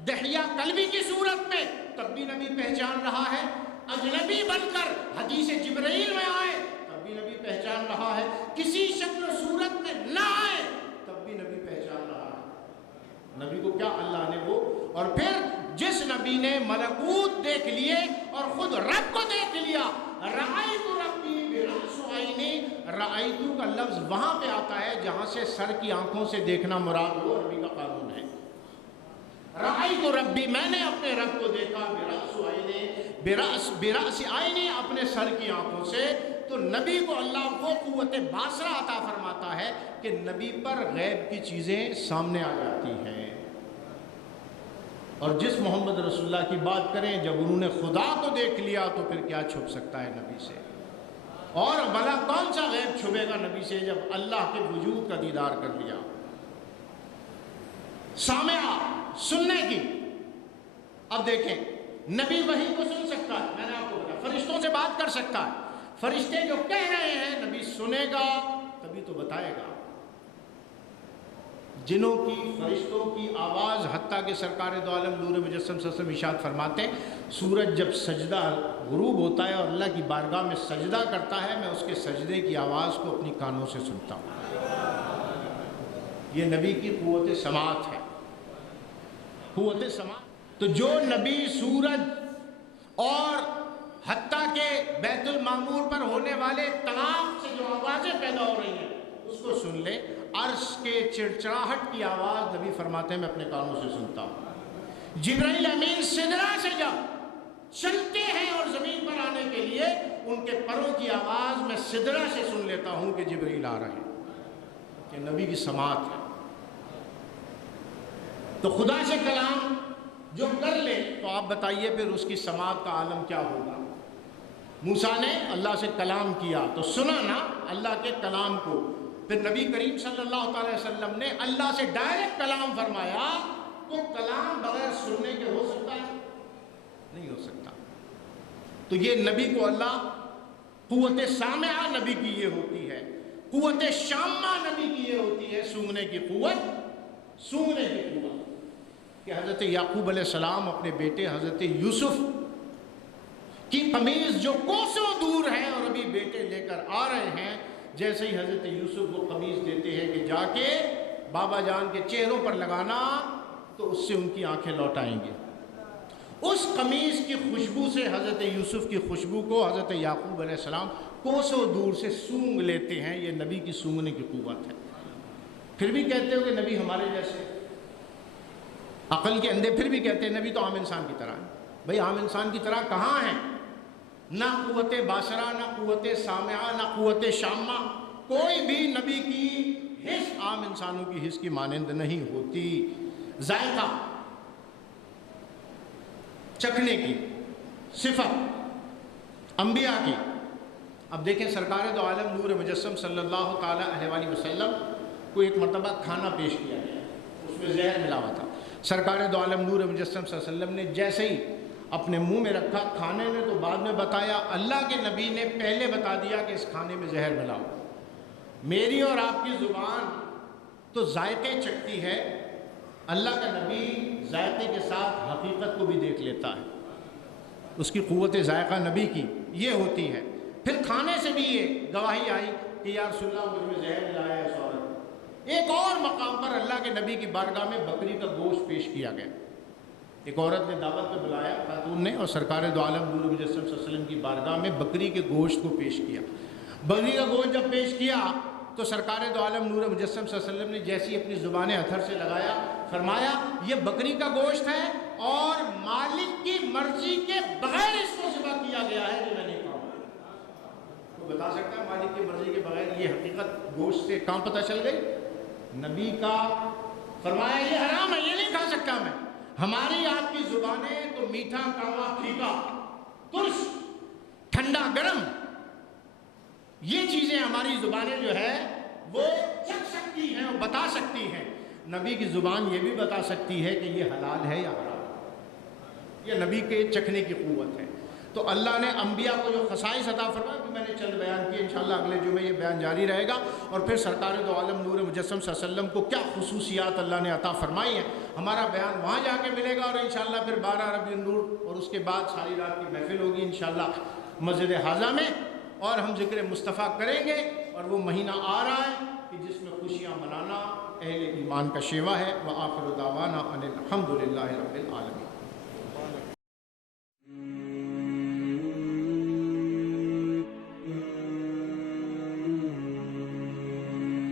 دحیہ قلبی کی صورت میں، تب بھی نبی پہچان رہا ہے. اجنبی بن کر حدیث جبرائیل میں آئے تب بھی نبی پہچان رہا ہے. کسی شکل و صورت میں نہ آئے تب بھی نبی پہچان رہا ہے. نبی کو کیا اللہ نے وہ، اور پھر جس نبی نے ملکوت دیکھ لیے اور خود رب کو دیکھ لیا، رأیت ربی برأس عینی. رأیت کا لفظ وہاں پہ آتا ہے جہاں سے سر کی آنکھوں سے دیکھنا مراد ہو. عربی کا قانون ہے. رأیت ربی، میں نے اپنے رب کو دیکھا، برأس عینی، برأس عینی، اپنے سر کی آنکھوں سے. تو نبی کو اللہ وہ قوت باصرہ عطا فرماتا ہے کہ نبی پر غیب کی چیزیں سامنے آ جاتی ہیں. اور جس محمد رسول اللہ کی بات کریں، جب انہوں نے خدا کو دیکھ لیا تو پھر کیا چھپ سکتا ہے نبی سے؟ اور بھلا کون سا غیب چھپے گا نبی سے جب اللہ کے وجود کا دیدار کر لیا؟ سامعہ، سننے کی. اب دیکھیں، نبی وحی کو سن سکتا ہے، میں نے آپ کو بتایا، فرشتوں سے بات کر سکتا ہے. فرشتے جو کہہ رہے ہیں نبی سنے گا تبھی تو بتائے گا. جنوں کی، فرشتوں کی آواز، حتیٰ کہ سرکار دو عالم نور مجسم صلی اللہ علیہ وسلم ارشاد فرماتے ہیں سورج جب سجدہ غروب ہوتا ہے اور اللہ کی بارگاہ میں سجدہ کرتا ہے، میں اس کے سجدے کی آواز کو اپنی کانوں سے سنتا ہوں. یہ نبی کی قوت سماعت ہے. قوت سماعت. تو جو نبی سورج اور حتیٰ کہ بیت المعمور پر ہونے والے طلاق سے جو آوازیں پیدا ہو رہی ہیں اس کو سن لے. عرش کے چڑچڑاہٹ کی آواز نبی فرماتے ہیں میں اپنے کانوں سے سنتا ہوں. جبرائیل امین سدرہ سے جب چلتے ہیں اور زمین پر آنے کے لیے ان کے پروں کی آواز میں سدرہ سے سن لیتا ہوں کہ جبرائیل آ رہے ہیں. کہ نبی کی سماعت ہے. تو خدا سے کلام جو کر لے تو آپ بتائیے پھر اس کی سماعت کا عالم کیا ہوگا؟ موسیٰ نے اللہ سے کلام کیا تو سنا نا اللہ کے کلام کو. پھر نبی کریم صلی اللہ علیہ وسلم نے اللہ سے ڈائریکٹ کلام فرمایا. تو کلام بغیر سننے کے ہو سکتا ہے؟ نہیں ہو سکتا. تو یہ نبی کو اللہ قوت سامعہ نبی کی یہ ہوتی ہے، قوت شامہ نبی کی یہ ہوتی ہے، سونگنے کی قوت. سونگنے کی قوت کہ حضرت یعقوب علیہ السلام اپنے بیٹے حضرت یوسف کی قمیض جو کوسوں دور ہے اور ابھی بیٹے لے کر آ رہے ہیں، جیسے ہی حضرت یوسف کو قمیص دیتے ہیں کہ جا کے بابا جان کے چہروں پر لگانا تو اس سے ان کی آنکھیں لوٹ آئیں گی، اس قمیص کی خوشبو سے حضرت یوسف کی خوشبو کو حضرت یعقوب علیہ السلام کوسوں دور سے سونگ لیتے ہیں۔ یہ نبی کی سونگنے کی قوت ہے۔ پھر بھی کہتے ہو کہ نبی ہمارے جیسے عقل کے اندھے، پھر بھی کہتے ہیں نبی تو عام انسان کی طرح ہے۔ بھئی عام انسان کی طرح کہاں ہیں؟ نہ قوت باصرہ، نہ قوت سامعہ، نہ قوت شامہ، کوئی بھی نبی کی حس عام انسانوں کی حس کی مانند نہیں ہوتی۔ ذائقہ، چکھنے کی صفت انبیاء کی۔ اب دیکھیں سرکار دو عالم نور مجسم صلی اللہ تعالیٰ علیہ وآلہ وسلم کو ایک مرتبہ کھانا پیش کیا گیا، اس میں زہر ملا ہوا تھا۔ سرکار دو عالم نور مجسم صلی اللہ علیہ وسلم نے جیسے ہی اپنے منہ میں رکھا، کھانے نے تو بعد میں بتایا، اللہ کے نبی نے پہلے بتا دیا کہ اس کھانے میں زہر ملا ہوا۔ میری اور آپ کی زبان تو ذائقے چکھتی ہے، اللہ کا نبی ذائقے کے ساتھ حقیقت کو بھی دیکھ لیتا ہے۔ اس کی قوت ذائقہ نبی کی یہ ہوتی ہے۔ پھر کھانے سے بھی یہ گواہی آئی کہ یا رسول اللہ مجھ میں زہر ملایا ہے اس عورت۔ ایک اور مقام پر اللہ کے نبی کی بارگاہ میں بکری کا گوشت پیش کیا گیا۔ ایک عورت نے دعوت پہ بلایا خاتون نے، اور سرکار دو عالم نور مجسم صلی اللہ علیہ وسلم کی بارگاہ میں بکری کے گوشت کو پیش کیا۔ بکری کا گوشت جب پیش کیا تو سرکار دو عالم نور مجسم صلی اللہ علیہ وسلم نے جیسی اپنی زبان اتھر سے لگایا، فرمایا یہ بکری کا گوشت ہے اور مالک کی مرضی کے بغیر اس کو ذبح کیا گیا ہے، جو میں نے کہا۔ تو بتا سکتا ہے مالک کی مرضی کے بغیر یہ حقیقت گوشت سے کہاں پتہ چل گئی؟ نبی کا فرمایا یہ حرام ہے، یہ نہیں کھا سکتا میں۔ ہماری آپ کی زبانیں تو میٹھا، کڑوا، پھیکا، ترش، ٹھنڈا، گرم، یہ چیزیں ہماری زبانیں جو ہے وہ چکھ سکتی ہیں اور بتا سکتی ہیں۔ نبی کی زبان یہ بھی بتا سکتی ہے کہ یہ حلال ہے یا حرام۔ یہ نبی کے چکھنے کی قوت ہے۔ تو اللہ نے انبیاء کو جو خصائص عطا فرمایا کہ میں نے چند بیان کیے، انشاءاللہ اگلے جمعے یہ بیان جاری رہے گا۔ اور پھر سرکار دو عالم نور مجسم صلی اللہ علیہ وسلم کو کیا خصوصیات اللہ نے عطا فرمائی ہیں، ہمارا بیان وہاں جا کے ملے گا۔ اور انشاءاللہ پھر 12 ربیع النور اور اس کے بعد ساری رات کی محفل ہوگی انشاءاللہ مسجد حاضہ میں، اور ہم ذکر مصطفیٰ کریں گے۔ اور وہ مہینہ آ رہا ہے کہ جس میں خوشیاں منانا اہل ایمان کا شیوا ہے۔ وآخر دعوانا ان الحمد للہ رب العالمین۔